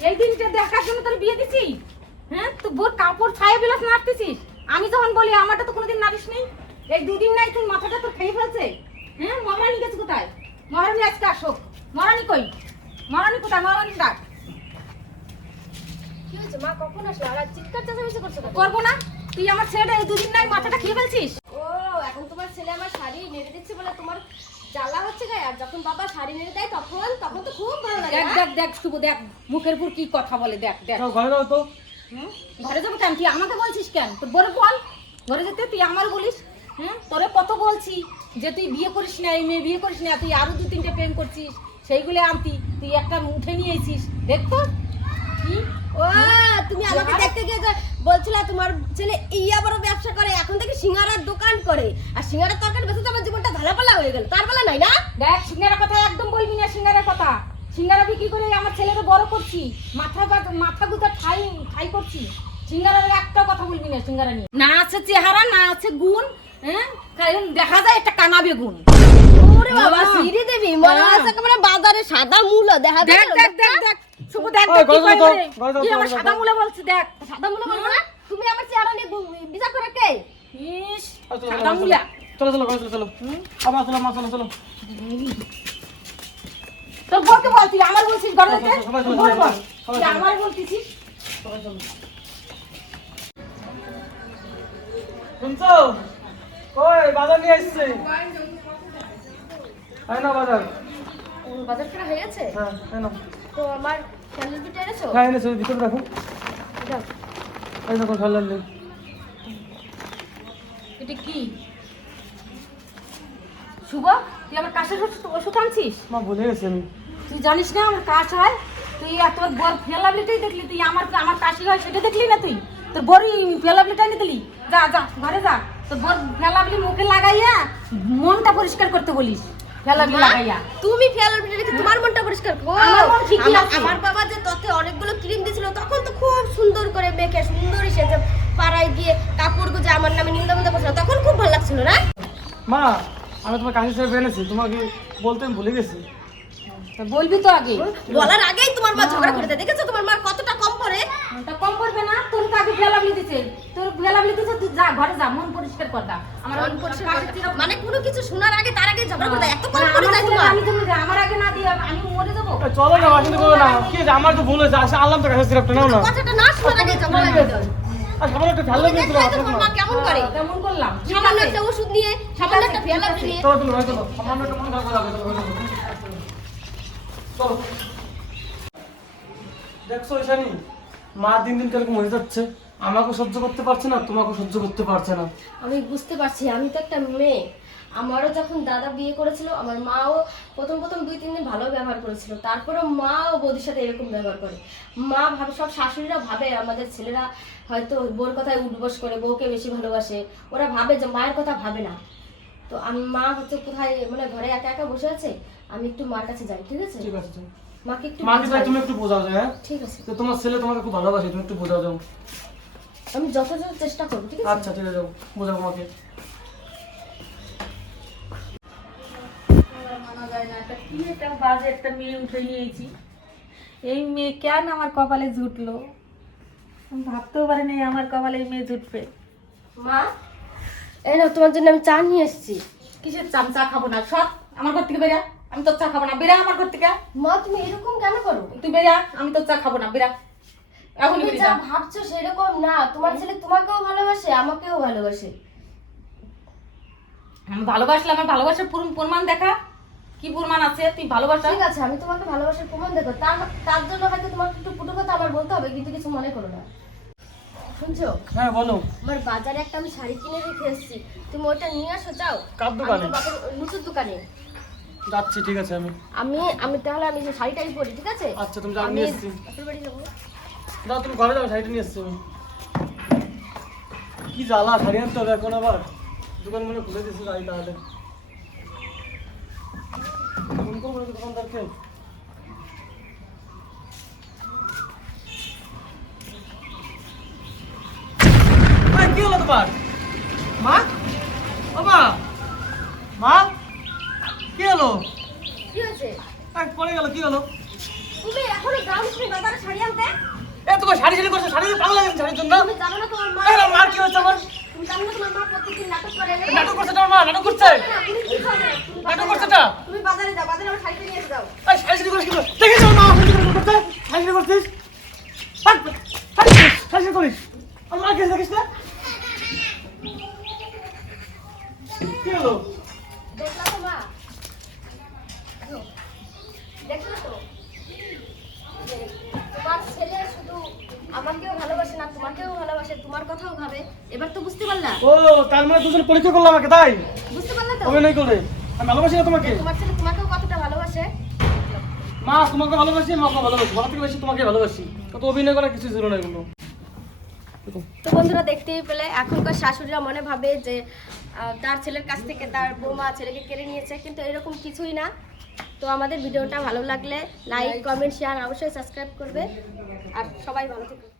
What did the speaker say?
এই দিনটা বিয়ে হ্যাঁ কাপড় ছায়া নাড়তেছিস? আমি যখন বলি আমারটা তো কোনোদিন নাড়িস নেই এই দুদিন নাই তুই মাথাটা তোর খেয়ে ফেলছে? হ্যাঁ মহারানী গেছে কোথায়? মহারানী আজকে আসো মহারানী কই? মহারানী কোথায়? মহারানী ডাক। কি হয়েছে? মা কখন আসলো? আর চিৎকার চেঁচামেচি করছ করব না। তুই আমার ছেলেটা এই দুদিন নাই মাথাটা খেয়ে ফেলছিস? ও এখন তোমার ছেলে আমার শাড়ি নেড়ে দিচ্ছে বলে তোমার জ্বালা হচ্ছে গায়ে? আর যখন বাবা শাড়ি নেড়ে দেয় তখন তখন তো খুব ভালো লাগে দেখ দেখ দেখ শুভ দেখ মুখের উপর কি কথা বলে দেখ দেখ। যাও ঘরে যাও তো। ঘরে যাব কেন? তুই আমাকে বলছিস কেন? তোর বড় বল। ঘরে যেতে তুই আমার বলিস। হ্যাঁ তোরে কত বলছি যে তুই বিয়ে করিস না এই মেয়ে বিয়ে করিস না তুই আরও দু তিনটে প্রেম করছিস সেইগুলো আনতি তুই একটা উঠে নিয়েছিস দেখতো কি? ও তুমি আমাকে দেখতে গিয়ে বলছিলে তোমার ছেলে ইয়া বড় ব্যবসা করে এখন থেকে সিঙ্গারার দোকান করে। আর সিঙ্গারার তরকারি বেঁচে তো আমার জীবনটা ধালাপালা হয়ে গেল তার বেলা নাই না? দেখ সিঙ্গারা কথা একদম বলবি না সিঙ্গারার কথা। সিঙ্গারা বিক্রি করে আমার ছেলেকে বড় করছি মাথা মাথা গুতা ঠাই ঠাই করছি। সিঙ্গারার একটা কথা বলবি না সিঙ্গারা নিয়ে। না আছে চেহারা না আছে গুণ হ্যাঁ? কারণ দেখা যায় একটা কানা বেগুন। ওরে বাবা। সিঁড়ি দেবী মনে হ্যাঁ। হচ্ছে একেবারে বাজারে সাদা মূল দেখা দেখ দেখ দেখ দেখ শুভ দেখ দেখ কি ঘরে কয় যাও, বলে। ঘরে যাও, কি আমার সাদা মুলা বলছে দেখ। সাদা মূল বলব না তুমি আমার চেহারা নিয়ে বিচার করে কে? ইস সাদা চলো, মুলা। চলো চলো চলো। চলো আবার চলো মা চলো চলো। তোর বউকে বলছিস আমার বলছিস ঘরে যেতে সবাই চলো, বল। সবাই বল চলো, চলো। আমার বলতিছিস। শুনছো? ওই বাজার নিয়ে এসছে। হ্যাঁ না বাজার। বাজার করা হয়ে গেছে? হ্যাঁ হ্যাঁ না তো আমার স্যান্ডেল পিঠে এনেছো? হ্যাঁ এনেছো ভিতরে রাখো এই দেখো এটা কি? শুভ তুই আমার কাশের ওষুধ আনছিস? মা ভুলে গেছি আমি। তুই জানিস না আমার কাশ হয়? তুই আর তোর বর ফেলাবলিটাই দেখলি। তুই আমার আমার কাশি হয় সেটা দেখলি না তুই? তোর বড়ি ফেলাবলিটা নিয়ে দিলি। যা যা ঘরে যা। তোর বর ফেলাবলি মুখে লাগাইয়া মনটা পরিষ্কার করতে বলিস। ফেলাবলি লাগাইয়া। তুমি ফেয়ার রেখে তোমার মনটা পরিষ্কার করো। আমার ঠিকই আমার- আছে। আমার বাবা যে তথে অনেকগুলো ক্রিম দিয়েছিল তখন তো খুব সুন্দর করে মেখে সুন্দর এসেছে পাড়ায় গিয়ে কাপড় গুজে আমার নামে নিন্দা মন্দা করছিল। তখন খুব ভালো লাগছিল না? মা আমি তোমার কাশি সাহেব এনেছি তোমাকে বলতে আমি ভুলে গেছি। বলবি তো আগে। বলার আগেই তোমার মা ঝগড়া করে দেখেছ তোমার মার কতটা কম পড়ে তা কম করবে না? তোর তো আগে ফেলাবলি দিছে। তোর ফেলাবলি দিছে তুই যা ঘরে যা মন পরিষ্কার কর দা আমার মন পরিষ্কার মানে কোনো কিছু শোনার আগে তার আগে ঝগড়া করে দেয় এত কম যায় তোমার। আমি দে, আমার আগে না দিয়ে আমি মরে যাব। চলো না বাসন্তী করো না। কি আমার তো ভুল হয়েছে আসে আনলাম তো কাছে সিরাপটা নাও না। কথাটা না শোনার আগে ঝগড়া লাগে তো। আর সামান্য একটা ফেললে তুমি কিন্তু দেখলে তোমার কেমন করে? কেমন করলাম। সামান্য একটা ওষুধ নিয়ে সামান্য একটা নিয়ে। সামান্য একটা মন খারাপ হয়ে চলো। দেখছ ঈশানি? মা দিন দিন কীরকম হয়ে যাচ্ছে। আমাকে সহ্য করতে পারছে না তোমাকে সহ্য করতে পারছে না। আমি বুঝতে পারছি আমি তো একটা মেয়ে। আমারও যখন দাদা বিয়ে করেছিল আমার মাও প্রথম প্রথম দুই তিন দিন ভালো ব্যবহার করেছিল। তারপরে মা ও বৌদির সাথে এরকম ব্যবহার করে। মা ভাবে সব শাশুড়িরা ভাবে আমাদের ছেলেরা হয়তো বোর কথায় উঠবস করে বউকে বেশি ভালোবাসে। ওরা ভাবে যে মায়ের কথা ভাবে না। তো আমি মা হচ্ছে কোথায় মানে ঘরে একা একা বসে আছে? আমি একটু মার কাছে যাই ঠিক আছে? ঠিক আছে। মাকে একটু মাকে বোঝাই। তুমি একটু বোঝাও হ্যাঁ? ঠিক আছে। যে তোমার ছেলে তোমাকে খুব ভালোবাসে তুমি একটু বোঝাও যাও আমি যথাযথ চেষ্টা করব ঠিক আছে? আচ্ছা ঠিক আছে যাও। বোঝাও মাকে। যায় না, একটা কি একটা বাজে একটা মেয়ে উঠে নিয়েছি। এই মেয়ে কেন আমার কপালে জুটলো? ভাবতেও পারিনি আমার কপালে এই মেয়ে জুটবে। মা এই না তোমার জন্য আমি চা নিয়ে এসেছি। কিসের চাম চা খাব না সব আমার ঘর থেকে বেরা। আমি তোর চা খাব না বেরা আমার ঘর থেকে। মা তুমি এরকম কেন করো? তুই বেরা আমি তোর চা খাব না বেরা এখনই তুমি যা ভাবছ সেরকম না তোমার ছেলে তোমাকেও ভালোবাসে আমাকেও ভালোবাসে। আমি ভালোবাসলে আমার ভালোবাসার পুরো- প্রমাণ দেখা। কি প্রমাণ আছে? তুই ভালোবাসা? ঠিক আছে আমি তোমাকে ভালোবাসার প্রমাণ দেখো। তার তার জন্য হয়তো তোমাকে একটু পুটো কথা আমার বলতে হবে কিন্তু কিছু মনে করো না। শুনছো? হ্যাঁ বলো। আমার বাজারে একটা আমি শাড়ি কিনে রেখে এসেছি। তুমি ওটা নিয়ে আসো যাও। কার দোকানে? লুচুর দোকানে। যাচ্ছি ঠিক আছে আমি। আমি আমি তাহলে আমি শাড়িটাই পরি ঠিক আছে? আচ্ছা, তুমি যাও, আমি নিয়ে এসছি। বাড়ি যাব। দাও তুমি ঘরে যাও শাড়িটা নিয়ে এসছি আমি। কি জ্বালা শাড়ি আনতে হবে এখন আবার? দোকান মনে খুলে দিয়েছি গাড়ি তাহলে। ফোন করব নাকি দোকানদারকে? কি হলো তোমার? মা ও মা মা কি হলো কি হয়েছে এই, পড়ে গেল তুমি এখনও যাও তুমি বাজারে শাড়ি আনতে? এ শাড়ি শাড়ি করছ শাড়ি পাগল লাগে শাড়ির জন্য। তুমি জানো না তোমার মা কি হচ্ছে আমার? তুমি জানো না তোমার মা প্রত্যেকদিন নাটক করে নাটক করছে তোমার মা? নাটক করছে? না, তুমি নাটক বাজারে করছে যাও। তুমি বাজারে যাও বাজারে আমার শাড়িটা নিয়ে এসে এই, শাড়ি শাড়ি করিস কি? দেখেছিস মা শাড়ি শাড়ি শাড়ি শাড়ি করছিস? শাড়ি শাড়ি, শাড়ি শাড়ি করিস? আমার মা দেখিস না? কি হলো? দেখলা তো মা? দেখল তো? তোমার ছেলে শুধু আমাকেও ভালোবাসে না তোমাকেও ভালোবাসে তোমার কথাও ভাবে। এবার তো বুঝতে পারলা? ও তার মানে দুজন পরীক্ষা করল আমাকে তাই? বুঝতে পারলা তো? অভিনয় করে। আমি ভালোবাসি না তোমাকে? তোমার ছেলে তোমাকেও কতটা ভালোবাসে? মা তোমাকে ভালোবাসি মাকে ভালোবাসি আমার থেকে বেশি তোমাকে ভালোবাসি। কত অভিনয় করা কিছু ছিল না এগুলো। তো বন্ধুরা দেখতেই পেলে, এখনকার শাশুড়িরা মনে ভাবে যে তার ছেলের কাছ থেকে তার বৌমা ছেলেকে কেড়ে নিয়েছে, কিন্তু এরকম কিছুই না। তো আমাদের ভিডিওটা ভালো লাগলে লাইক কমেন্ট শেয়ার অবশ্যই সাবস্ক্রাইব করবে। আর সবাই ভালো থাকবে